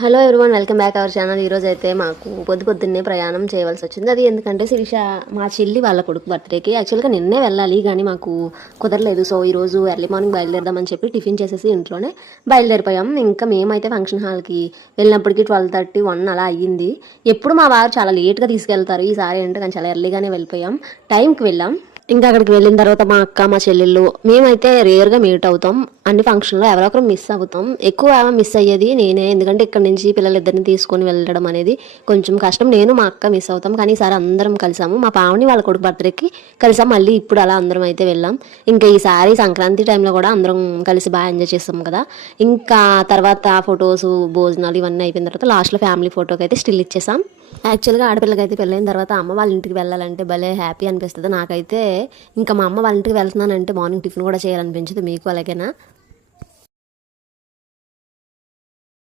Hello everyone welcome back our channel ఈరోజు అయితే మాకు పొద్దు పొద్దున్నే ప్రయాణం చేయవలసి వచ్చింది. అది ఎందుకంటే శిరీష మా చెల్లి వాళ్ళ కొడుకు బర్త్డేకి యాక్చువల్గా నిన్నే వెళ్ళాలి కానీ మాకు కుదరలేదు. సో ఈరోజు ఎర్లీ మార్నింగ్ బయలుదేరదామని చెప్పి టిఫిన్ చేసేసి ఇంట్లోనే బయలుదేరిపోయాం. ఇంకా మేమైతే ఫంక్షన్ హాల్కి వెళ్ళినప్పటికీ ట్వెల్వ్ థర్టీ వన్ అలా అయ్యింది. ఎప్పుడు మా వారు చాలా లేట్గా తీసుకెళ్తారు. ఈసారి ఏంటంటే కానీ చాలా ఎర్లీగానే వెళ్ళిపోయాం. టైంకి వెళ్ళాం. ఇంకా అక్కడికి వెళ్ళిన తర్వాత మా అక్క మా చెల్లెళ్ళు మేమైతే రేర్గా మీట్ అవుతాం. అన్ని ఫంక్షన్లో ఎవరో ఒకరు మిస్ అవుతాం. ఎక్కువ మిస్ అయ్యేది నేనే. ఎందుకంటే ఇక్కడ నుంచి పిల్లలిద్దరిని తీసుకొని వెళ్ళడం అనేది కొంచెం కష్టం. నేను మా అక్క మిస్ అవుతాం. కానీ ఈసారి అందరం కలిసాము. మా పావని వాళ్ళ కొడుకు బర్త్డేకి కలిసాం. మళ్ళీ ఇప్పుడు అలా అందరం అయితే వెళ్ళాం. ఇంకా ఈసారి సంక్రాంతి టైంలో కూడా అందరం కలిసి బాగా ఎంజాయ్ చేస్తాం కదా. ఇంకా తర్వాత ఫొటోస్ భోజనాలు ఇవన్నీ అయిపోయిన తర్వాత లాస్ట్లో ఫ్యామిలీ ఫోటోకి అయితే స్టిల్ ఇచ్చేసాం. యాక్చువల్గా ఆడపిల్లకి అయితే పెళ్ళైన తర్వాత అమ్మ వాళ్ళ ఇంటికి వెళ్ళాలంటే భలే హ్యాపీ అనిపిస్తుంది. నాకైతే ఇంకా మా అమ్మ వాళ్ళ ఇంటికి వెళ్తున్నానంటే మార్నింగ్ టిఫిన్ కూడా చేయాలనిపించదు మీకు అలాగేనా?